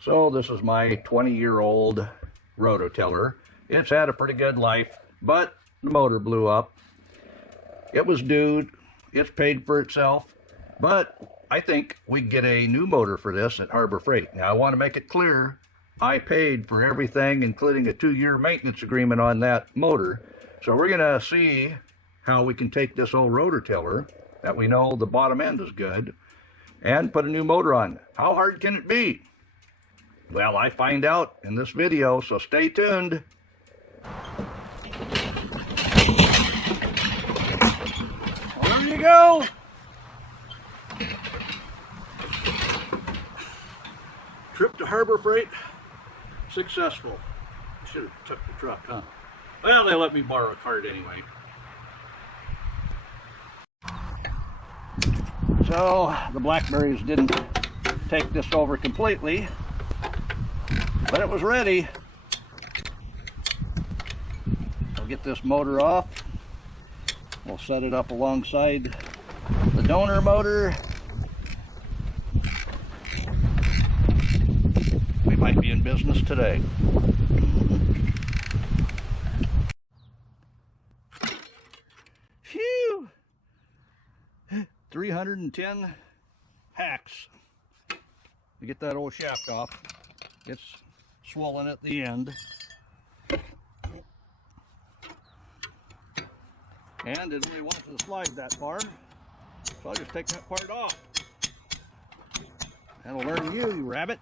So this is my 20-year-old rototiller. It's had a pretty good life, but the motor blew up. It was due, it's paid for itself, but I think we can get a new motor for this at Harbor Freight. Now I want to make it clear, I paid for everything, including a 2-year maintenance agreement on that motor. So we're gonna see how we can take this old rototiller that we know the bottom end is good and put a new motor on. How hard can it be? Well, I find out in this video, so stay tuned. Well, there you go. Trip to Harbor Freight successful. Should have took the truck, huh? Well, they let me borrow a cart anyway. So the blackberries didn't take this over completely, but it was ready. We'll get this motor off. We'll set it up alongside the donor motor. We might be in business today. Phew! 310 hacks to get that old shaft off. It's swollen at the end. And it only wants to slide that far, so I'll just take that part off. That'll learn you rabbit.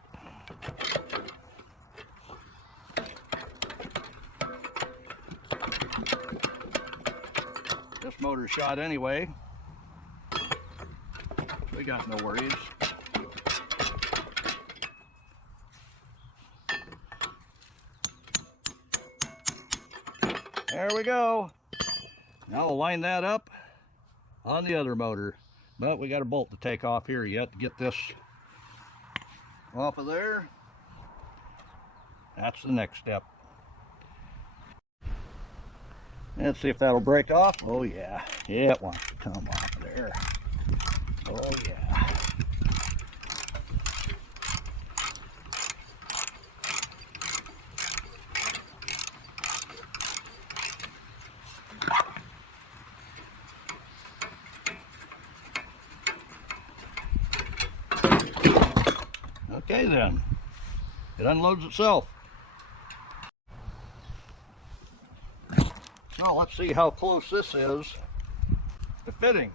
This motor's shot anyway. We got no worries. There we go. Now we'll line that up on the other motor. But we got a bolt to take off here yet to get this off of there. That's the next step. Let's see if that'll break off. Oh yeah, yeah, it wants to come off of there. Oh yeah. Okay then, it unloads itself. So let's see how close this is to fitting.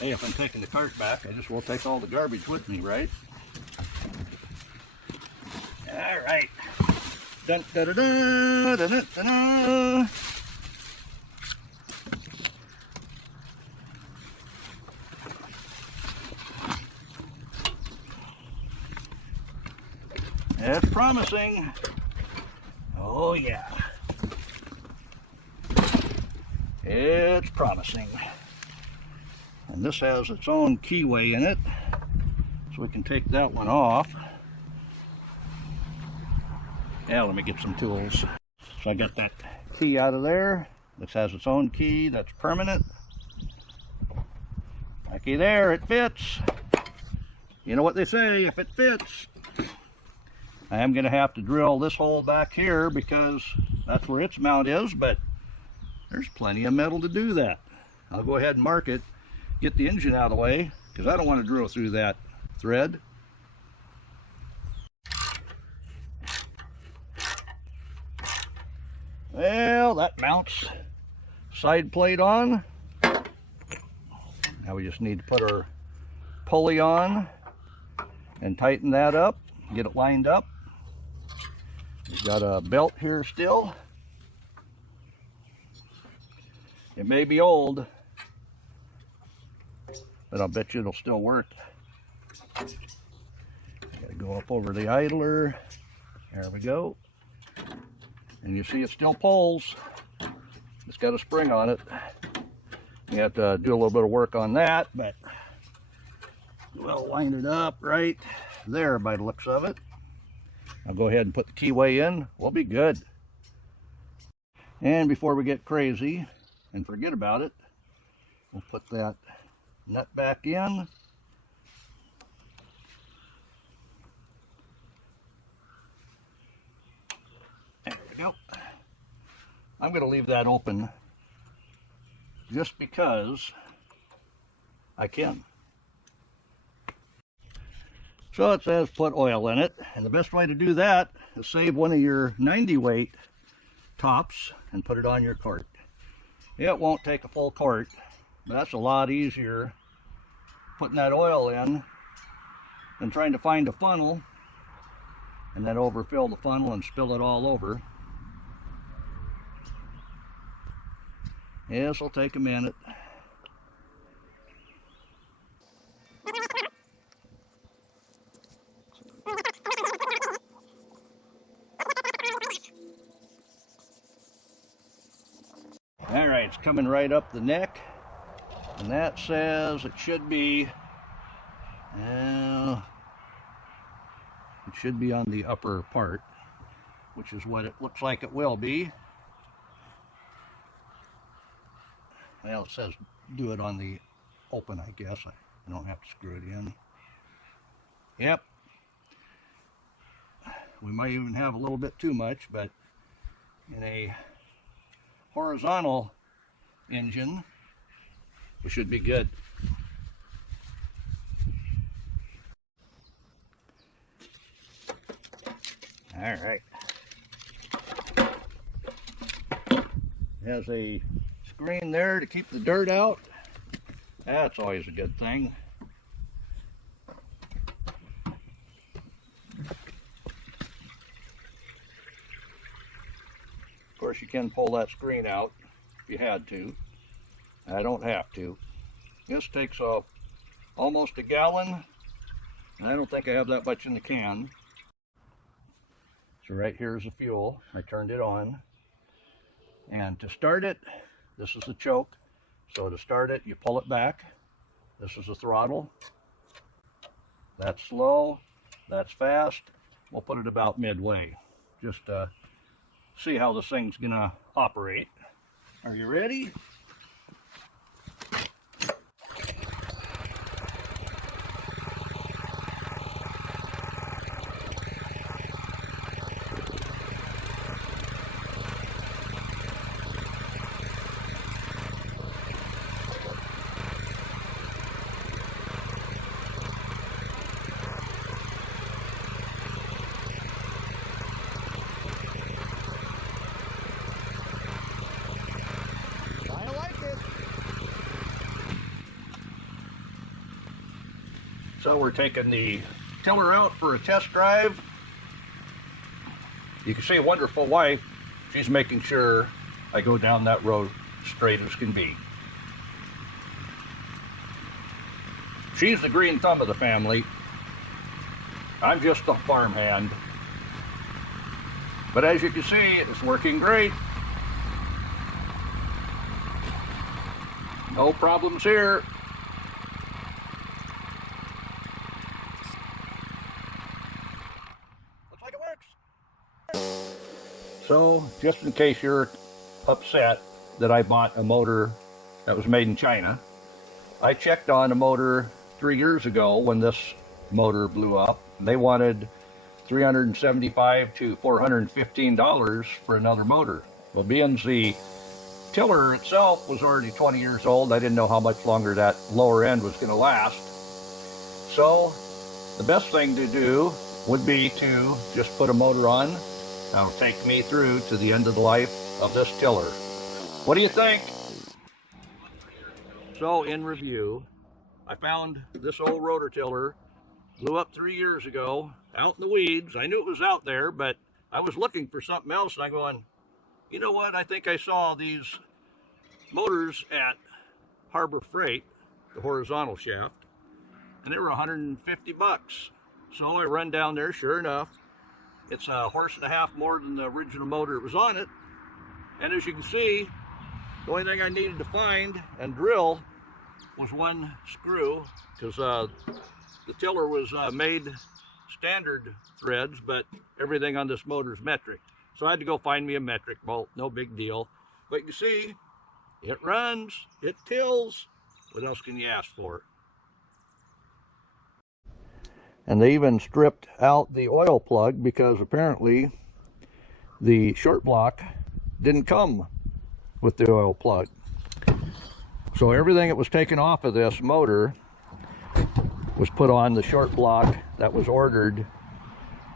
Hey, if I'm taking the cart back, I just will take all the garbage with me, right? All right. Dun, da, da, da, da, da, da, da. It's promising. Oh yeah. It's promising. And this has its own keyway in it, so we can take that one off. Yeah, let me get some tools. So I got that key out of there. This has its own key that's permanent. Lucky there, it fits. You know what they say, if it fits. I am going to have to drill this hole back here because that's where its mount is, but there's plenty of metal to do that. I'll go ahead and mark it. Get the engine out of the way because I don't want to drill through that thread. Well, that mounts side plate on. Now we just need to put our pulley on and tighten that up, get it lined up. We've got a belt here still. It may be old, but I'll bet you it'll still work. Gotta go up over the idler. There we go. And you see it still pulls. It's got a spring on it. You have to do a little bit of work on that, but we'll line it up right there by the looks of it. I'll go ahead and put the keyway in. We'll be good. And before we get crazy and forget about it, we'll put that nut back in. There we go. I'm going to leave that open just because I can. So it says put oil in it, and the best way to do that is save one of your 90 weight tops and put it on your cart. It won't take a full quart, but that's a lot easier putting that oil in than trying to find a funnel and then overfill the funnel and spill it all over. This will take a minute. All right, it's coming right up the neck, and that says it should be on the upper part, which is what it looks like it will be. Well, it says do it on the open, I guess. I don't have to screw it in. Yep. We might even have a little bit too much, but in a horizontal engine, we should be good. All right. Has a screen there to keep the dirt out. That's always a good thing. Of course, you can pull that screen out if you had to. I don't have to. This takes almost a gallon, and I don't think I have that much in the can. So right here is the fuel. I turned it on. And to start it, this is the choke. So to start it, you pull it back. This is the throttle. That's slow. That's fast. We'll put it about midway. Just see how this thing's gonna operate. Are you ready? So we're taking the tiller out for a test drive. You can see a wonderful wife. She's making sure I go down that road straight as can be. She's the green thumb of the family. I'm just the farmhand. But as you can see, it's working great. No problems here. So, just in case you're upset that I bought a motor that was made in China, I checked on a motor 3 years ago when this motor blew up. They wanted $375 to $415 for another motor. Well, being the tiller itself was already 20 years old, I didn't know how much longer that lower end was going to last. So, the best thing to do would be to just put a motor on. That'll take me through to the end of the life of this tiller. What do you think? So in review, I found this old rotor tiller, blew up 3 years ago, out in the weeds. I knew it was out there, but I was looking for something else, and I'm going, you know what? I think I saw these motors at Harbor Freight, the horizontal shaft, and they were 150 bucks. So I run down there, sure enough, It's a horse and a half more than the original motor that was on it. And as you can see, the only thing I needed to find and drill was one screw, because the tiller was made standard threads, but everything on this motor is metric. So I had to go find me a metric bolt, no big deal. But you see, it runs, it tills. What else can you ask for? And they even stripped out the oil plug because apparently the short block didn't come with the oil plug. So everything that was taken off of this motor was put on the short block that was ordered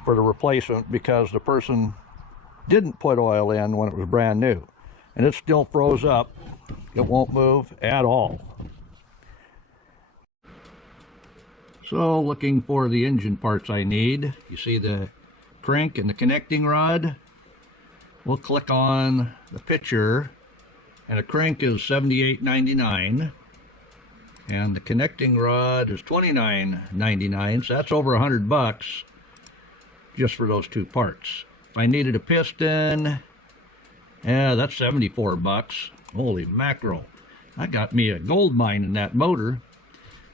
for the replacement, because the person didn't put oil in when it was brand new. And it still froze up. It won't move at all. So looking for the engine parts I need. You see the crank and the connecting rod. We'll click on the picture, and a crank is $78.99 and the connecting rod is $29.99, so that's over $100 just for those two parts. If I needed a piston, yeah, that's $74. Holy mackerel. I got me a gold mine in that motor.